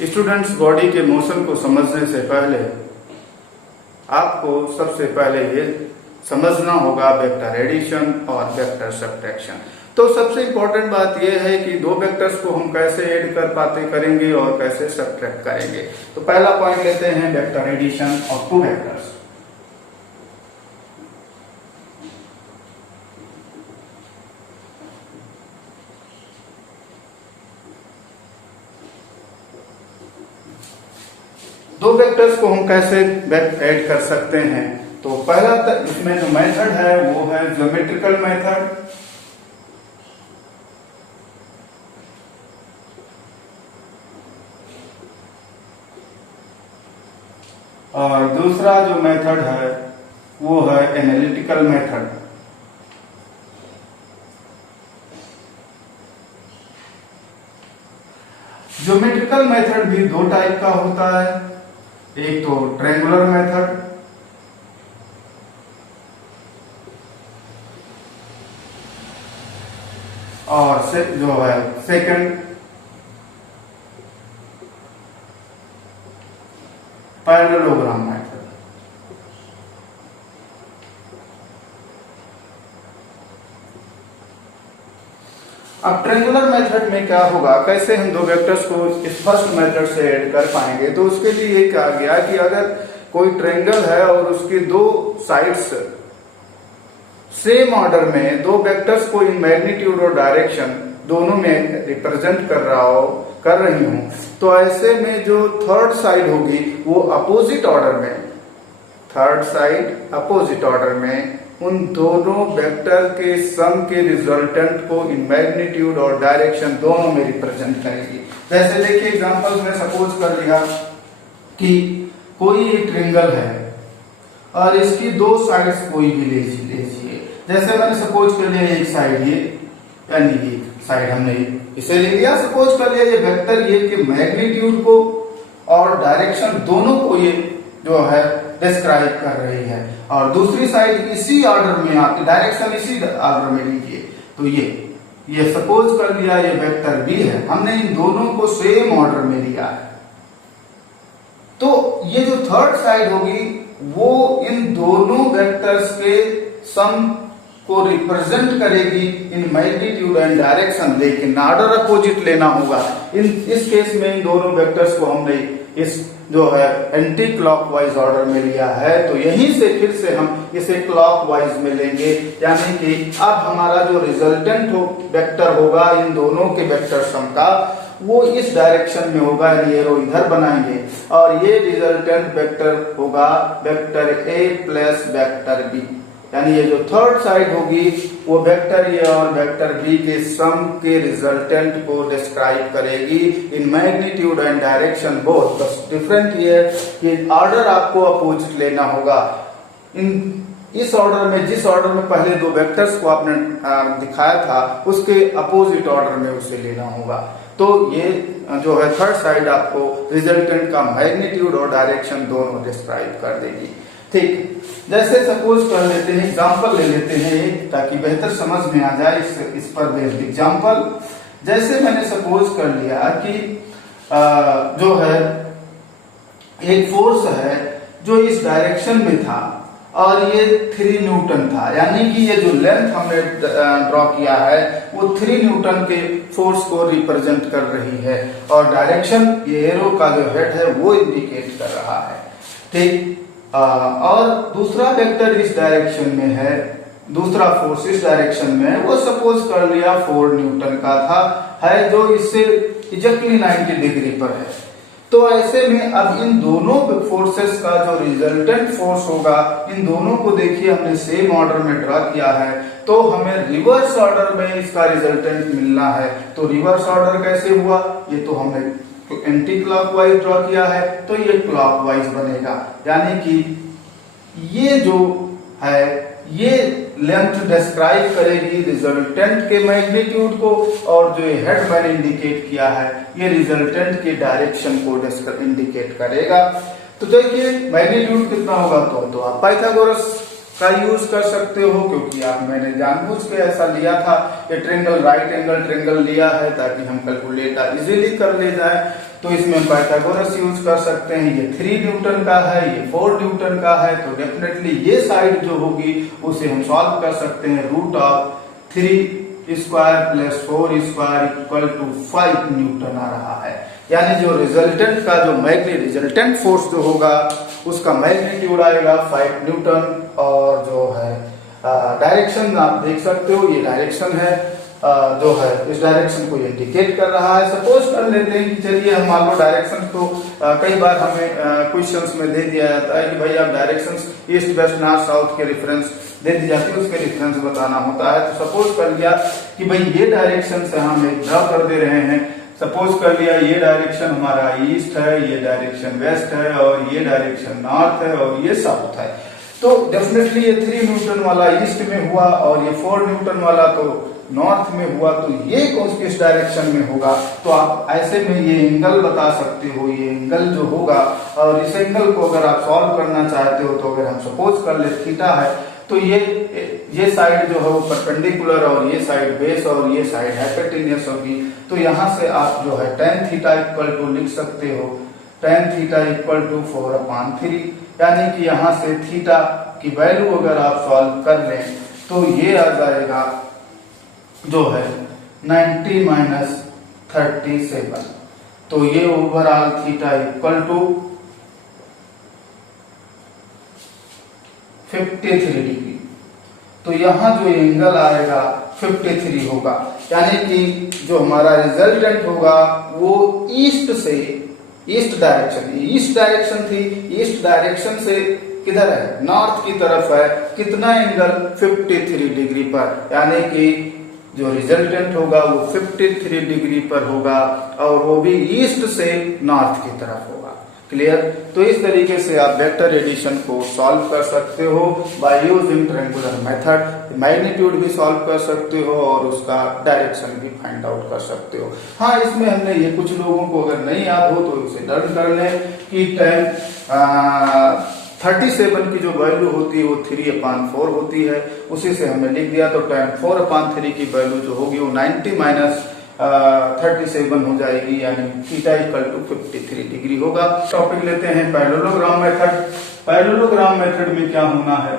Students, body के motion को समझने से पहले आपको सबसे पहले ये समझना होगा वेक्टर एडिशन और वेक्टर सब्ट्रैक्शन। तो सबसे इंपॉर्टेंट बात यह है कि दो वेक्टर्स को हम कैसे ऐड कर पाते करेंगे और कैसे सब्ट्रैक्ट करेंगे। तो पहला पॉइंट लेते हैं vector addition of two vectors. दो वेक्टर्स को हम कैसे ऐड कर सकते हैं। तो पहला इसमें जो मेथड है वो है ज्योमेट्रिकल मेथड, और दूसरा जो मेथड है वो है एनालिटिकल मेथड। ज्योमेट्रिकल मेथड भी दो टाइप का होता है, एक तो ट्रायंगुलर मेथड और जो है सेकंड पैरेललोग्राम मेथड। अब ट्रायंगुलर मेथड में क्या होगा, कैसे हम दो वेक्टर्स को इस फर्स्ट मेथड से ऐड कर पाएंगे। तो उसके लिए ये कहा गया कि अगर कोई ट्रायंगल है और उसकी दो साइड्स सेम ऑर्डर में दो वेक्टर्स को इन मैग्नीट्यूड और डायरेक्शन दोनों में रिप्रेजेंट कर रही हूं, तो ऐसे में जो थर्ड साइड होगी वो अपोजिट ऑर्डर में, थर्ड साइड अपोजिट ऑर्डर में उन दोनों वेक्टर के सम के रिजल्टेंट को इन मैग्नीट्यूड और डायरेक्शन दोनों में रिप्रेजेंट करेगी। जैसे देखिए एग्जांपल में सपोज कर लिया कि कोई एक ट्रायंगल है और इसकी दो साइड्स कोई भी लीजिए। जैसे मैंने सपोज कर लिया एक साइड ये, यानी एक साइड हमने इसे ले लिया, सपोज कर लिया ये वेक्टर ये कि मैग्नीट्यूड को और डायरेक्शन दोनों को ये जो है डिस्क्राइब कर रही है, और दूसरी साइड इसी ऑर्डर में आपकी डायरेक्शन इसी ऑर्डर में लीजिए। तो ये सपोज कर लिया ये वेक्टर बी है, हमने इन दोनों को सेम ऑर्डर में लिया है। तो ये जो थर्ड साइड होगी वो इन दोनों वेक्टर्स के सम को रिप्रेजेंट करेगी इन मैग्नीट्यूड एंड डायरेक्शन, लेकिन ऑर्डर अपोजिट लेना होगा। इस केस में इन दोनों वेक्टर्स को हमने इस जो है एंटी क्लॉकवाइज ऑर्डर में लिया है, तो यहीं से फिर से हम इसे क्लॉकवाइज में लेंगे, यानी कि अब हमारा जो रिजल्टेंट वेक्टर होगा इन दोनों के वेक्टर सम का वो इस डायरेक्शन में होगा, एरो इधर बनाएंगे, और ये रिजल्टेंट वेक्टर होगा vector A plus vector B, यानी ये जो थर्ड साइड होगी वो वेक्टर ए और वेक्टर बी के सम के रिजल्टेंट को डिस्क्राइब करेगी in magnitude and direction both. बस डिफरेंट ये कि ऑर्डर आपको अपोजिट लेना होगा। इस ऑर्डर में, जिस ऑर्डर में पहले दो वेक्टर्स को आपने दिखाया था उसके अपोजिट ऑर्डर में उसे लेना होगा। तो ये जो है थर्ड साइड आपको रिजल्टेंट का मैग्नीट्यूड और डायरेक्शन दोनों डिस्क्राइब कर देगी। ठीक, जैसे सपोज कर लेते हैं, एग्जांपल ले लेते हैं ताकि बेहतर समझ में आ जाए इस पर बेस्ड एग्जांपल। जैसे मैंने सपोज कर लिया कि जो है एक फोर्स है जो इस डायरेक्शन में था और ये 3 न्यूटन था, यानी कि ये जो लेंथ हमने ड्रॉ किया है वो 3 न्यूटन के फोर्स को रिप्रेजेंट कर रही है, और डायरेक्शन ये एरो का जो हेड है वो इंडिकेट कर रहा है। ठीक, और दूसरा वेक्टर इस डायरेक्शन में है, दूसरा फोर्स इस डायरेक्शन में है, वो सपोज कर लिया 4 न्यूटन का है जो इससे एग्जैक्टली 90 डिग्री पर है। तो ऐसे में अब इन दोनों फोर्सेस का जो रिजल्टेंट फोर्स होगा, इन दोनों को देखिए हमने सेम ऑर्डर में ड्रा किया है, तो हमें रिवर्स ऑर्डर में इसका रिजल्टेंट मिलना है। तो रिवर्स ऑर्डर कैसे हुआ, ये तो हमने एंटी क्लॉकवाइज ड्रॉ किया है, तो ये क्लॉकवाइज बनेगा, यानी कि ये जो है ये लेंथ डिस्क्राइब करेगी रिजल्टेंट के मैग्नीट्यूड को, और जो हेड मैंने इंडिकेट किया है ये रिजल्टेंट के डायरेक्शन को इंडिकेट करेगा। तो देखिए मैग्नीट्यूड कितना होगा, तो आप पाइथागोरस का यूज कर सकते हो, क्योंकि मैंने जानबूझ के ऐसा लिया था, ये ट्रेंगल राइट एंगल ट्रेंगल लिया है ताकि हम कैलकुलेट इजीली कर ले जाए। तो इसमें पाइथागोरस यूज कर सकते हैं। ये 3 न्यूटन का है, ये 4 न्यूटन का है, तो डेफिनेटली ये साइड जो होगी उसे हम सॉल्व कर सकते हैं। Root of 3 square plus 4 square equal to 5 newton आ रहा है। यानी जो रिजल्टेंट का जो रिजल्टेंट फोर्स जो होगा उसका मैग्नीट्यूड आएगा 5 न्यूटन। और जो है डायरेक्शन आप देख सकते हो, ये डायरेक्शन है जो है इस डायरेक्शन को इंडिकेट कर रहा है। सपोज कर लेते हैं कि चलिए हम मान लो डायरेक्शन को कई बार हमें क्वेश्चंस में दे दिया जाता है कि भाई आप directions east west north south के रेफरेंस दे दी जाती है, उसके रेफरेंस बताना होता है। तो सपोज कर लिया कि भाई ये डायरेक्शन से हम एक ड्रॉ कर दे रहे हैं। सपोज कर लिया ये डायरेक्शन हमारा ईस्ट है, ये डायरेक्शन वेस्ट है, और ये डायरेक्शन नॉर्थ है, और ये साउथ है। तो डेफिनेटली ये 3 न्यूटन वाला ईस्ट में हुआ और ये 4 न्यूटन वाला तो नॉर्थ में हुआ, तो ये किस डायरेक्शन में होगा। तो आप ऐसे में ये एंगल बता सकते हो, ये एंगल जो होगा। और इस एंगल को अगर आप सॉल्व करना चाहते हो तो अगर हम सपोज कर ले थीटा है, तो ये साइड जो है वो परपेंडिकुलर और ये साइड बेस और ये साइड हाइपोटेन्यूस होगी। तो यहां से आप जो है tan थीटा इक्वल टू लिख सकते हो tan थीटा इक्वल टू 4/3, यानी कि यहां से थीटा की वैल्यू अगर आप सॉल्व कर लें तो ये आ जाएगा जो है 90 माइनस 37। तो ये overall theta equal to 53 degree. तो यहां जो एंगल आएगा 53 होगा, यानी कि जो हमारा रिजल्टेंट होगा वो ईस्ट डायरेक्शन थी, ईस्ट डायरेक्शन से किधर है, नॉर्थ की तरफ है। कितना एंगल 53 डिग्री पर, यानी कि जो रिजल्टेंट होगा वो 53 डिग्री पर होगा और वो भी ईस्ट से नॉर्थ की तरफ होगा। क्लियर। तो इस तरीके से आप वेक्टर एडिशन को सॉल्व कर सकते हो by using triangular method. Magnitude भी सॉल्व कर सकते हो और उसका डायरेक्शन भी फाइंड आउट कर सकते हो। हाँ, इसमें हमने ये कुछ लोगों को अगर नहीं याद हो तो उसे लर्न कर लें कि 37 की जो वैल्यू होती है वो 3/4 होती है, उसी से हमने लिख दिया। तो tan 4/3 की वैल्यू जो होगी वो 90 माइनस 37 हो जाएगी, यानी थीटा इक्वल टू 53 डिग्री होगा। टॉपिक लेते हैं पैरेललोग्राम मेथड। पैरेललोग्राम मेथड में क्या होना है,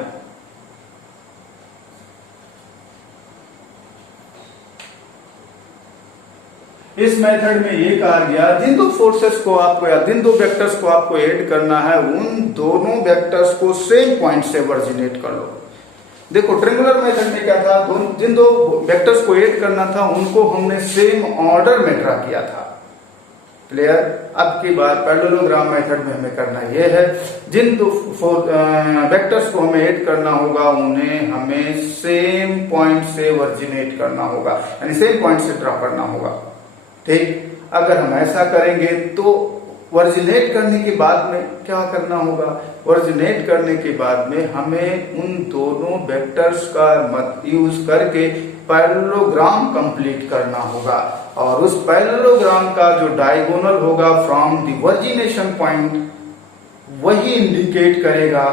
इस मेथड में ये कहा गया जिन दो फोर्सेस को आपको या जिन दो वेक्टर्स को आपको ऐड करना है उन दोनों वेक्टर्स को सेम पॉइंट से वर्जिनेट कर लो। देखो ट्रायंगुलर मेथड में क्या था, जिन दो वेक्टर्स को ऐड करना था उनको हमने सेम ऑर्डर में ड्रा किया था। क्लियर। अब की बात पैरेललोग्राम मेथड में हमें करना यह है, जिन दो वेक्टर्स को हमें ऐड करना होगा उन्हें हमें सेम पॉइंट से वर्जिनेट करना होगा, यानी सेम पॉइंट से ड्रा करना होगा। ठीक। अगर हम ऐसा करेंगे तो वर्जिनेट करने के बाद में क्या करना होगा, वर्जिनेट करने के बाद में हमें उन दोनों वेक्टर्स का यूज करके पैरेललोग्राम कंप्लीट करना होगा और उस पैरेललोग्राम का जो डायगोनल होगा फ्रॉम द वर्जिनेशन पॉइंट वही इंडिकेट करेगा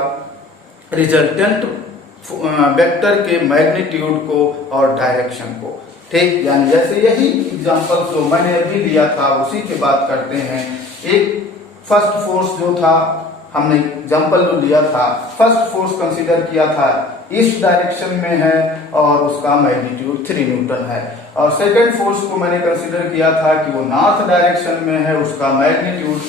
रिजल्टेंट वेक्टर के मैग्नीट्यूड को और डायरेक्शन को। ठीक। यानी जैसे यही एग्जांपल जो मैंने अभी लिया था उसी की बात करते हैं। एक फर्स्ट फोर्स जो था, हमने एग्जांपल जो लिया था, फर्स्ट फोर्स कंसीडर किया था ईस्ट डायरेक्शन में है और उसका मैग्नीट्यूड 3 न्यूटन है। और सेकंड फोर्स को मैंने कंसीडर किया था कि वो नॉर्थ डायरेक्शन में है, उसका मैग्नीट्यूड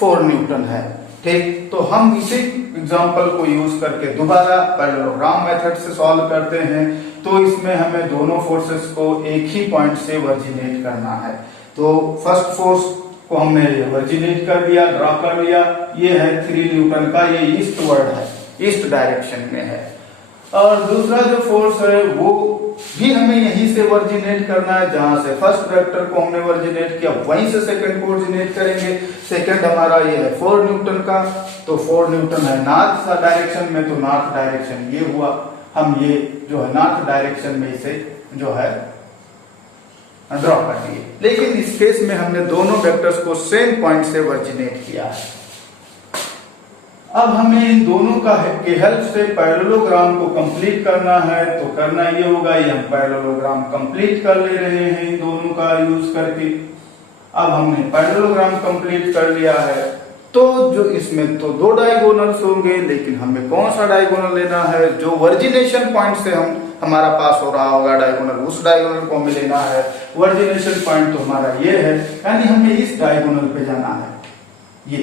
4 न्यूटन है। ठीक। तो हम इसी एग्जांपल को यूज करके दोबारा पैरेललोग्राम मेथड से सॉल्व करते हैं। तो इसमें हमें दोनों फोर्सेस को एक ही पॉइंट से वर्जिनेट करना है। तो फर्स्ट फोर्स को हमने वर्जिनेट कर दिया, ड्रॉ कर लिया। ये है 3 न्यूटन का, ये ईस्टवर्ड है, ईस्ट डायरेक्शन में है। और दूसरा जो फोर्स है वो भी हमें यहीं से वर्जिनेट करना है, जहां से फर्स्ट वेक्टर को हमने वर्जिनेट किया वहीं से सेकंड को वर्जिनेट करेंगे। सेकंड हमारा ये है 4 न्यूटन का, तो 4 न्यूटन है नॉर्थ डायरेक्शन में, तो नॉर्थ डायरेक्शन ये हुआ। हम ये जो है नॉर्थ डायरेक्शन में इसे जो है ड्रॉ कर दिए। लेकिन इस केस में हमने दोनों वेक्टर्स को सेम पॉइंट से वर्जिनेट किया है। अब हमें इन दोनों का के हेल्प से पैरेललोग्राम को कंप्लीट करना है। तो करना ये होगा, ये हम पैरेललोग्राम कंप्लीट कर ले रहे हैं इन दोनों का यूज करके। अब हमने पैरेललोग्राम कंप्लीट कर लिया है, तो जो इसमें तो दो डायगोनल्स होंगे, लेकिन हमें कौन सा डायगोनल लेना है? जो वर्जिनेशन पॉइंट से हमारा पास हो रहा होगा डायगोनल, उस डायगोनल को हमें लेना है। वर्जिनेशन पॉइंट तो हमारा ये है, यानी हमें इस डायगोनल पे जाना है ये।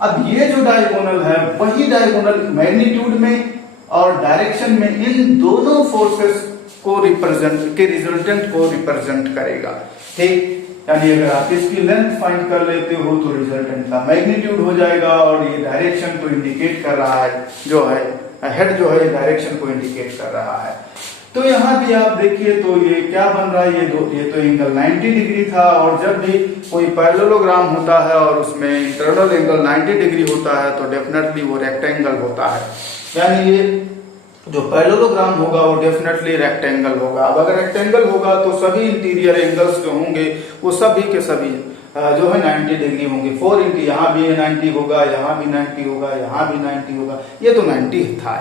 अब ये जो डायगोनल है वही डायगोनल मैग्नीट्यूड में और डायरेक्शन में इन दोनों फोर्सेस को रिजल्टेंट को रिप्रेजेंट करेगा। ठीक, यानी अगर आप इसकी लेंथ फाइंड कर लेते हो तो रिजल्टेंट का मैग्नीट्यूड हो जाएगा, और ये डायरेक्शन को इंडिकेट कर रहा है, जो है हेड जो है डायरेक्शन को इंडिकेट कर रहा है। तो यहाँ भी आप देखिए तो ये क्या बन रहा है, ये तो एंगल 90 डिग्री था, और जब भी कोई पैरेललोग्राम होता है और उसमें इंटरनल एंगल 90 डिग्री होता है तो डेफिनेटली वो रेक्टेंगल होता है। यानी ये जो पैरेललोग्राम होगा वो डेफिनेटली रेक्टेंगल होगा। अब अगर रेक्टेंगल होगा तो सभी इंटीरियर एंगल्स जो होंगे वो सभी के सभी जो है 90 डिग्री होंगे। 4 इंटू यहाँ भी 90 होगा, यहाँ भी 90 होगा, यहाँ भी 90 होगा, ये तो 90 था।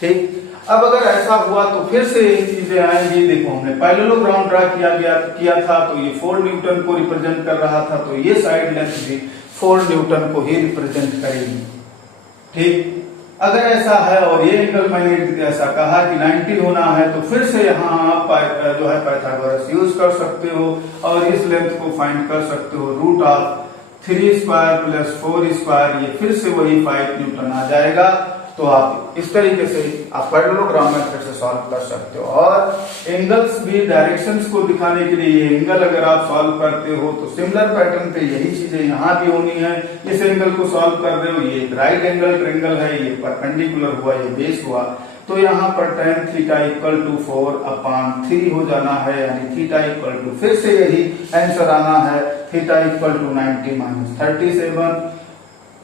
ठीक, अब अगर ऐसा हुआ तो फिर से ये चीजें आएंगी। देखो हमने पैरेललोग्राम ड्रा किया था तो ये 4 न्यूटन को रिप्रेजेंट कर रहा था, तो ये साइड लेंथ भी 4 न्यूटन को ही रिप्रेजेंट करेगी। ठीक, अगर ऐसा है और ये एंगल मैंने ऐसा कहा कि 90 होना है, तो फिर से यहाँ आप जो है पाइथागोरस यूज कर सकते हो और इस लेंथ को फाइंड कर सकते हो। Root of 3 square plus 4 square, ये फिर से वही 5 न्यूटन आ जाएगा। तो आप इस तरीके से आप पैरेललोग्राम मेथड से सॉल्व कर सकते हो। और एंगल्स भी डायरेक्शंस को दिखाने के लिए ये एंगल अगर आप सॉल्व करते हो तो सिमिलर पैटर्न पे यही चीजें यहाँ भी होनी है। इस एंगल को सॉल्व कर रहे हो, ये राइट एंगल ट्रायंगल है, ये परपेंडिकुलर हुआ, ये बेस हुआ, तो यहाँ पर tan थीटा इक्वल टू 4/3 हो जाना है, यानी थीटा इक्वल टू, फिर से यही आंसर आना है, थीटा इक्वल टू 90 माइनस 37,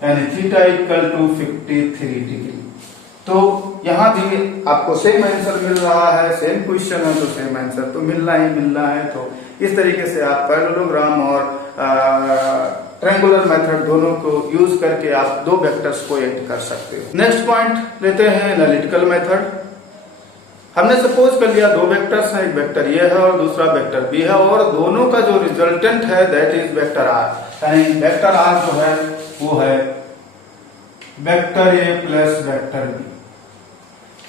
यानी थीटा इक्वल टू 53 डिग्री। तो यहाँ भी आपको सेम आंसर मिल रहा है, सेम क्वेश्चन है तो सेम आंसर तो मिलना है। तो इस तरीके से आप पैरेललोग्राम और ट्रायंगुलर मेथड दोनों को यूज करके आप दो वेक्टर्स को ऐड कर सकते हो। नेक्स्ट पॉइंट लेते हैं एनालिटिकल मेथड। हमने सपोज कर लिया दो वेक्टर्स हैं, एक वेक्टर ये है और दूसरा वेक्टर बी है, और दोनों का जो रिजल्टेंट है दैट इज वेक्टर आर। यानी वेक्टर आर जो है वो है vector A plus vector B.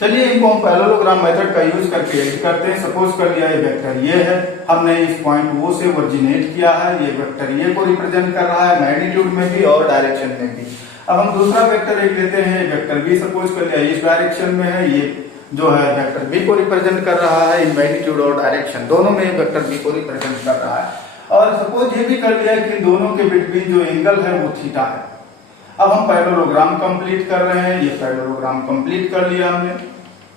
चलिए इनको हम पैरेललोग्राम मेथड का यूज करके ऐड करते हैं। सपोज कर लिया ये वेक्टर ये है, हमने इस पॉइंट ओ से ओरिजिनेट किया है, ये वेक्टर ये को रिप्रेजेंट कर रहा है मैग्नीट्यूड में भी और डायरेक्शन में भी। अब हम दूसरा वेक्टर एक लेते हैं, वेक्टर बी सपोज कर लिया इस डायरेक्शन में है, ये जो है वेक्टर बी को रिप्रेजेंट कर रहा है इन मैग्नीट्यूड और डायरेक्शन, दोनों में वेक्टर बी को रिप्रेजेंट कर रहा है। और सपोज ये भी कर लिया कि दोनों के बिटवीन जो एंगल है वो थीटा है। अब हम पैरेललोग्राम कंप्लीट कर रहे हैं, ये पैरेललोग्राम कंप्लीट कर लिया हमने।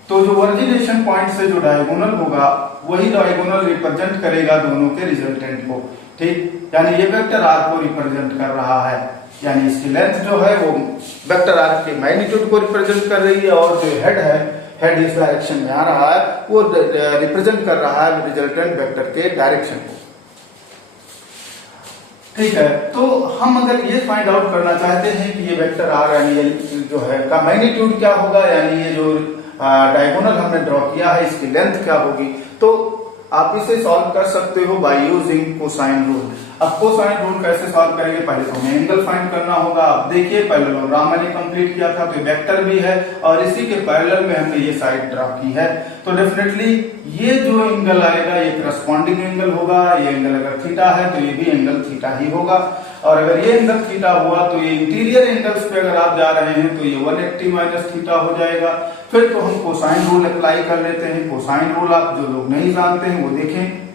तो जो ओरिजिनेशन पॉइंट से जो डायगोनल होगा वही डायगोनल रिप्रेजेंट करेगा दोनों के रिजल्टेंट को। ठीक, यानी ये वेक्टर आर को रिप्रेजेंट कर रहा है, यानी इसकी लेंथ जो है वो वेक्टर आर के मैग्नीट्यूड को रिप्रेजेंट कर रही है, और जो हेड है, हेड इस डायरेक्शन में आ रहा है, वो रिप्रेजेंट कर रहा है रिजल्टेंट वेक्टर के डायरेक्शन को। ठीक है, तो हम अगर ये फाइंड आउट करना चाहते हैं कि ये वेक्टर आर यानी ये जो है का मैग्नीट्यूड क्या होगा, यानी ये जो डायगोनल हमने ड्रॉ किया है इसकी लेंथ क्या होगी, तो आप इसे सॉल्व कर सकते हो बाय यूजिंग कोसाइन रूल। अब कोसाइन रूल कैसे सॉल्व करेंगे, पहले तो हमें एंगल फाइंड करना होगा। अब देखिए पैरेललोग्राम मैंने कंप्लीट किया था तो वेक्टर भी है और इसी के पैरेलल में हमने ये साइड ड्रॉ की है, तो डेफिनेटली ये जो एंगल आएगा ये करस्पॉन्डिंग एंगल होगा। ये एंगल अगर थीटा है तो ये भी एंगल थीटा ही होगा, और अगर ये एंगल थीटा हुआ तो ये इंटीरियर एंगल्स पे अगर आप जा रहे हैं तो ये 180 माइनस थीटा हो जाएगा। फिर तो हम कोसाइन रूल अप्लाई कर लेते हैं। कोसाइन रूल आप जो लोग नहीं जानते हैं वो देखें,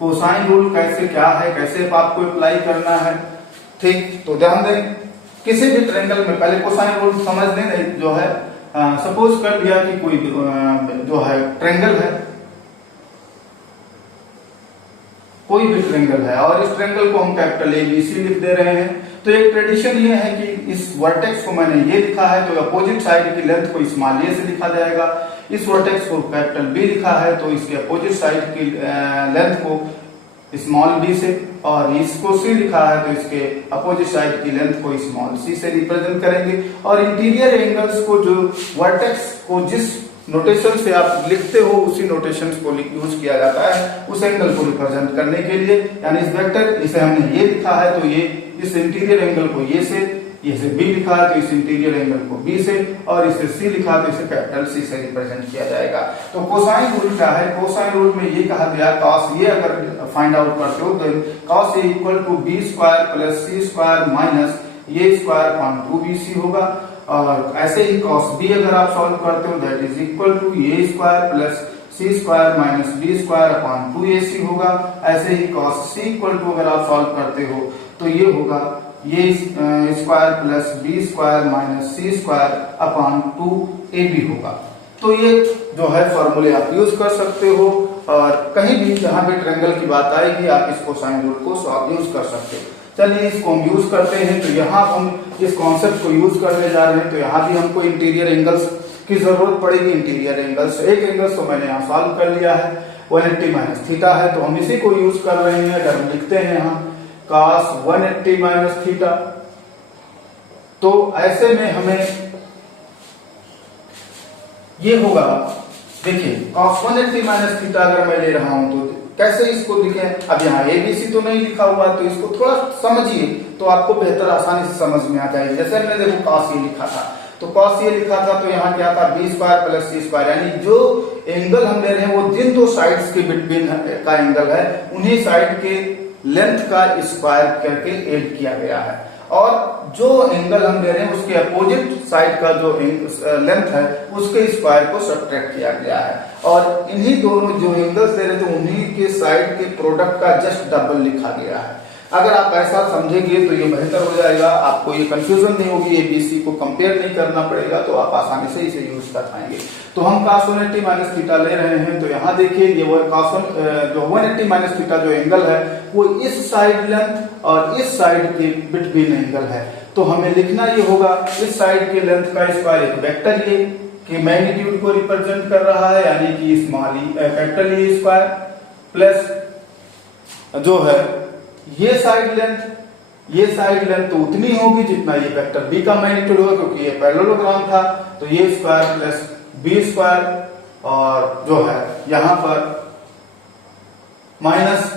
कोसाइन रूल कैसे क्या है, कैसे आपको अप्लाई करना है। ठीक, तो ध्यान दें किसी भी ट्रायंगल में पहले कोसाइन रूल समझ लें। जो है सपोज कर लिया कि कोई जो है ट्रायंगल है, कोई भी ट्रायंगल है और इस ट्रायंगल को हम कैपिटल ABC लिख दे रहे हैं। तो एक ट्रेडिशन ये है कि इस वर्टेक्स को मैंने ये लिखा है तो अपोजिट साइड की लेंथ को स्मॉल ए से लिखा जाएगा। इस वर्टेक्स को कैपिटल B लिखा है तो इसके अपोजिट साइड की लेंथ को स्मॉल बी से, और इसको सी लिखा है तो इसके अपोजिट साइड की लेंथ को स्मॉल सी से रिप्रेजेंट करेंगे। और इंटीरियर एंगल्स को जो वर्टेक्स को जिस नोटेशन से आप लिखते हो उसी नोटेशन को यूज किया जाता है उस एंगल को रिप्रेजेंट करने के लिए। यानी इस वेक्टर इसे हमने ये लिखा है तो ये इस इंटीरियर एंगल को ये से बी लिखा है तो इस इंटीरियर एंगल को बी से, और इसे सी लिखा है तो इसे कैपिटल सी से रिप्रेजेंट किया जाएगा। तो कोसाइन रूल क्या है? कोसाइन रूल में ये कहा गया कॉस ये अगर फाइंड आउट करते हो तो cos A equal to B square plus C square minus A square upon 2bc होगा। और ऐसे ही कॉस बी अगर आप सॉल्व करते हो that is equal to A square plus C square minus B square upon 2ac होगा। ऐसे ही कॉस सी इक्वल टू अगर आप सॉल्व करते हो तो ये होगा A square plus B square minus C square upon 2ab होगा। तो ये जो है फॉर्मूले आप यूज कर सकते हो, और कहीं भी जहां भी ट्रायंगल की बात आएगी आप इस कोसाइन रूल को यूज कर सकते हो। चलिए इसको हम यूज करते हैं। तो यहाँ हम इस कॉन्सेप्ट को यूज करने जा रहे हैं। तो यहाँ भी हमको इंटीरियर एंगल्स की जरूरत पड़ेगी। इंटीरियर एंगल्स एक एंगल्स तो मैंने यहाँ सॉल्व कर लिया है, 180 माइनस थीटा है, तो हम इसी को यूज कर रहे हैं। अगर हम लिखते हैं यहाँ cos 180 माइनस थीटा, तो ऐसे में हमें ये होगा, देखिए cos 180 माइनस थीटा अगर मैं ले रहा हूं तो कैसे इसको लिखें? अब यहाँ ABC तो नहीं लिखा हुआ, तो इसको थोड़ा समझिए तो आपको बेहतर आसानी से समझ में आ जाएगी। जैसे हमने देखो cos ये लिखा था, तो cos ये लिखा था तो यहाँ क्या था B square plus C square, यानी जो एंगल हम ले रहे हैं वो जिन दो साइड्स के बिटवीन का एंगल है उन्हीं साइड के लेंथ का स्क्वायर करके ऐड किया गया है, और जो एंगल हम ले रहे हैं उसके अपोजिट साइड का जो लेंथ है उसके स्क्वायर को सब्ट्रैक्ट किया गया है, और इन्हीं दोनों जो एंगल्स ले रहे थे उन्हीं के साइड के प्रोडक्ट का जस्ट डबल लिखा गया है। अगर आप ऐसा समझेंगे तो ये बेहतर हो जाएगा, आपको ये कंफ्यूजन नहीं होगी, एबीसी को कंपेयर नहीं करना पड़ेगा, तो आप आसानी से इसे यूज कर पाएंगे। तो हम cos 180 माइनस थीटा ले रहे हैं, तो यहाँ देखिए ये वो जो 180 माइनस थीटा जो एंगल है वो इस साइड लेंथ और इस साइड के बिटवीन एंगल है। तो हमें लिखना ये होगा इस साइड के लेंथ का स्क्वायर एक वेक्टर ये कि मैग्नीट्यूड को रिप्रेजेंट कर रहा है, यानी कि small capital E square plus जो है ये साइड लेंथ तो उतनी होगी जितना ये वेक्टर बी का मैग्नीट्यूड होगा, क्योंकि ये पैरेललोग्राम था, तो ये स्क्वायर प्लस बी स्क्वायर, और जो है यहां पर माइनस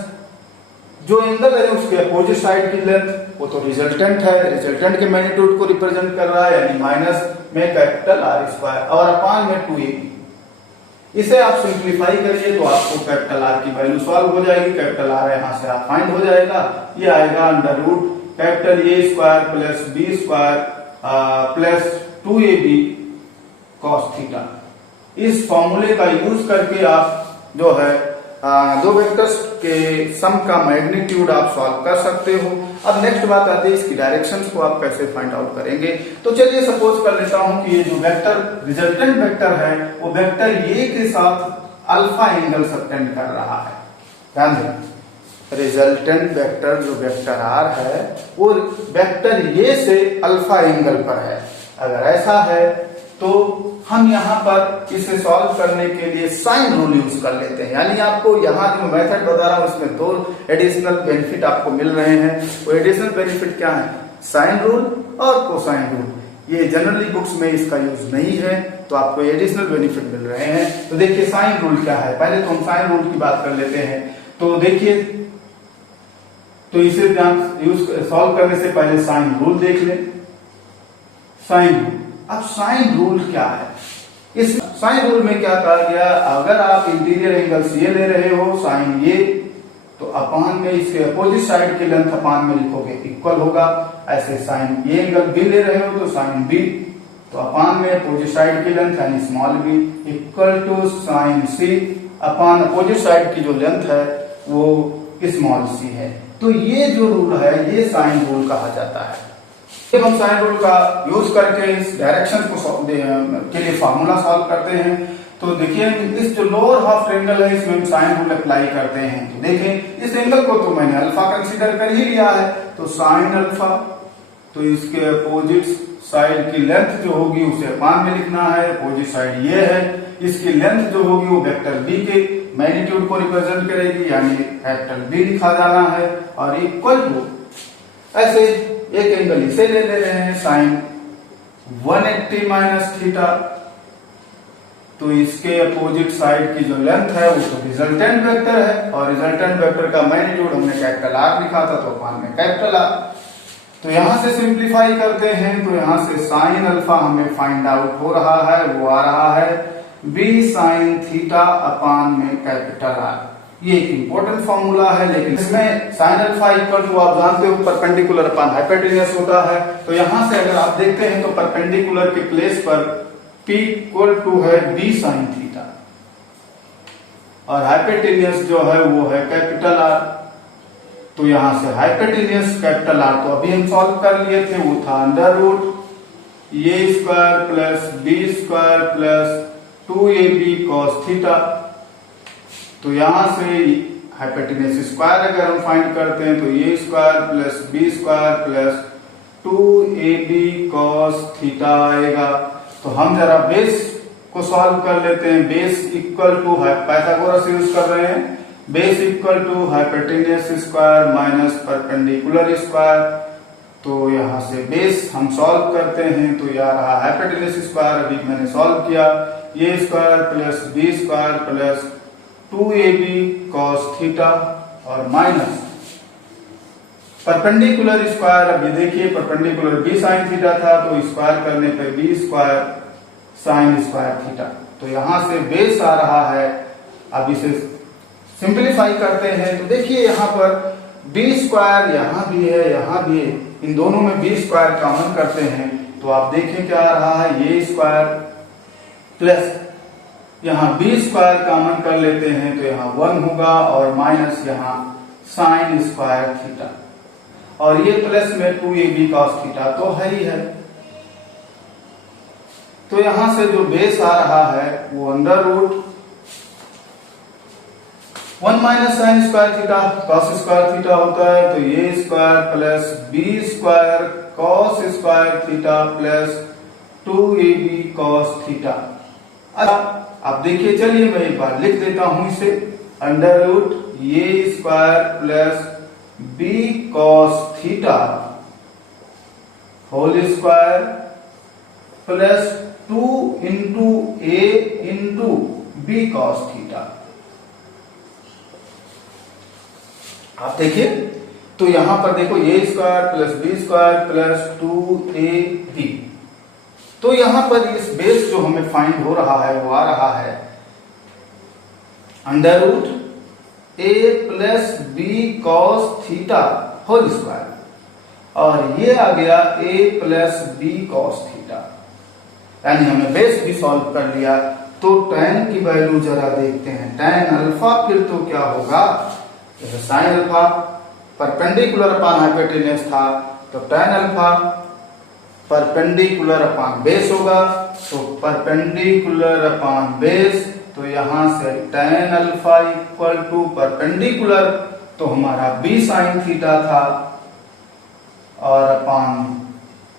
जो एंगल है उसके अपोजिट साइड की लेंथ वो तो रिजल्टेंट है, रिजल्टेंट के मैग्नीट्यूड को रिप्रेजेंट कर रहा है, यानी माइनस में कैपिटल आर स्क्वायर और अपान में 2ab। इसे आप सिंप्लीफाई करिए तो आपको कैपिटल आर की वैल्यू सॉल्व हो जाएगी। कैपिटल आर यहां से आप फाइंड हो जाएगा, ये आएगा under root capital A square plus B square plus 2ab cos theta. इस फॉर्मूले का यूज करके आप जो है दो वेक्टर्स के सम का मैग्नीट्यूड आप सॉल्व कर सकते हो। अब नेक्स्ट बात आती है इसकी डायरेक्शंस को आप कैसे फाइंड आउट करेंगे। तो चलिए सपोज कर लेता हूं कि ये जो वेक्टर रिजल्टेंट वेक्टर है वो वेक्टर ये के साथ अल्फा एंगल सबटेंड कर रहा है। ध्यान दें, रिजल्टेंट वेक्टर जो वेक्टर आर है वो वेक्टर ये से अल्फा एंगल पर है। अगर ऐसा है तो हम यहाँ पर इसे सॉल्व करने के लिए साइन रूल यूज कर लेते हैं। यानी आपको यहाँ जो मेथड बता रहा हूं उसमें दो एडिशनल बेनिफिट आपको मिल रहे हैं। वो एडिशनल बेनिफिट क्या है? साइन रूल और कोसाइन रूल। ये जनरली बुक्स में इसका यूज नहीं है, तो आपको एडिशनल बेनिफिट मिल रहे हैं। तो देखिए साइन रूल क्या है, पहले तो हम साइन रूल की बात कर लेते हैं। तो देखिए, तो इसे यूज सॉल्व करने से पहले साइन रूल देख लें। साइन रूल, अब साइन रूल क्या है? इस साइन रूल में क्या कहा गया, अगर आप इंटीरियर एंगल्स ये ले रहे हो साइन ये, तो अपान में इसके अपोजिट साइड की लेंथ अपान में लिखोगे इक्वल होगा। ऐसे साइन ये एंगल बी ले रहे हो तो साइन बी, तो अपान में अपोजिट साइड की लेंथ यानी small B equal to sine C upon opposite side की जो लेंथ है वो स्मॉल सी है। तो ये जो रूल है ये साइन रूल कहा जाता है। जब हम साइन रूल का यूज करके इस डायरेक्शन को के लिए फार्मूला सॉल्व करते हैं, तो देखिए इस जो लोअर हाफ ट्रायंगल है इसमें हम साइन रूल अप्लाई करते हैं। तो देखें इस एंगल को तो मैंने अल्फा कंसीडर कर ही लिया है, तो साइन अल्फा, तो इसके अपोजिट साइड की लेंथ जो होगी उसे अपान में लिखना है। अपोजिट साइड ये है, इसकी लेंथ जो होगी वो वेक्टर बी के मैग्नीट्यूड को रिप्रेजेंट करेगी, यानी कैपिटल बी लिखा जाना है, और इक्वल टू ऐसे एक एंगल इसे ले रहे हैं साइन 180 माइनस थीटा, तो इसके अपोजिट साइड की जो लेंथ है वो तो रिजल्टेंट वेक्टर है, और रिजल्टेंट वेक्टर का मैग्नीट्यूड हमने कैपिटल आर लिखा था, तो अपान में कैपिटल आर। तो यहां से सिंप्लीफाई करते हैं, तो यहां से साइन अल्फा हमें फाइंड आउट हो रहा है, वो आ रहा है बी साइन थीटा अपान में कैपिटल आर। ये एक इंपॉर्टेंट फॉर्मूला है, लेकिन इसमें साइन अल्फा इक्वल टू आप जानते हो परपेंडिकुलर अपान हाइपोटेन्यूस होता है। तो यहां से अगर आप देखते हैं तो परपेंडिकुलर के प्लेस पर P इक्वल टू है बी साइन थीटा, और हाइपोटेन्यूस जो है वो है कैपिटल आर। तो यहां से हाइपोटेन्यूस कैपिटल आर तो अभी हम सॉल्व कर लिए थे, वो था under root A square plus B square plus 2ab cos theta. तो यहां से हाइपोटेन्यूस स्क्वायर अगर हम फाइंड करते हैं तो A square plus B square plus 2ab cos theta आएगा। तो हम जरा बेस को सॉल्व कर लेते हैं। Base equal to Pythagoras use कर रहे हैं, base equal to hypotenuse square minus perpendicular square. तो यहां से बेस हम सॉल्व करते हैं, तो यह रहा हाइपोटेन्यूस स्क्वायर, अभी मैंने सॉल्व किया, A square plus B square plus 2ab cos theta, और माइनस परपेंडिकुलर स्क्वायर। अभी देखिए परपेंडिकुलर बी साइन थीटा था, तो स्क्वायर करने पर B square sine square theta. तो यहां से बेस आ रहा है। अब इसे सिंप्लीफाई करते हैं, तो देखिए यहां पर बी स्क्वायर यहां भी है, यहां भी है, इन दोनों में बी स्क्वायर कॉमन करते हैं, तो आप देखें क्या आ रहा है, ए स्क्वायर प्लस यहां बी स्क्वायर कॉमन कर लेते हैं, तो यहां 1 होगा, और माइनस यहां साइन स्क्वायर थीटा, और ये प्लस में 2ab cos थीटा तो है ही है। तो यहां से जो बेस आ रहा है वो under root 1 minus sine square theta cos square theta होता है, तो A square plus B square cos square theta plus 2ab cos theta. अब देखिए, चलिए मैं एक बार लिख देता हूं इसे, under root A square plus B cos theta whole square plus 2 into A into B cos theta. आप देखिए, तो यहां पर देखो A square plus B square plus 2ab। तो यहां पर इस बेस जो हमें फाइंड हो रहा है वो आ रहा है under root A plus B cos theta whole square, और ये आ गया A plus B cos theta, यानी हमने बेस भी सॉल्व कर लिया। तो tan की वैल्यू जरा देखते हैं, tan अल्फा फिर तो क्या होगा, जैसे sine alpha perpendicular upon hypotenuse था, तो tan alpha perpendicular upon base होगा, तो परपेंडिकुलर अपान बेस, तो यहां से tan alpha equal to perpendicular, तो हमारा b साइन थीटा था, और अपान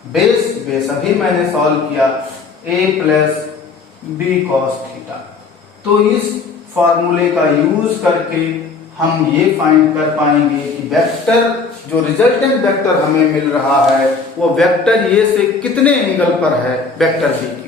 बेस अभी मैंने सॉल्व किया a plus B cos theta. तो इस फॉर्मूले का यूज करके हम ये फाइंड कर पाएंगे कि वेक्टर जो रिजल्टेंट वेक्टर हमें मिल रहा है वो वेक्टर ये से कितने एंगल पर है वेक्टर बी की।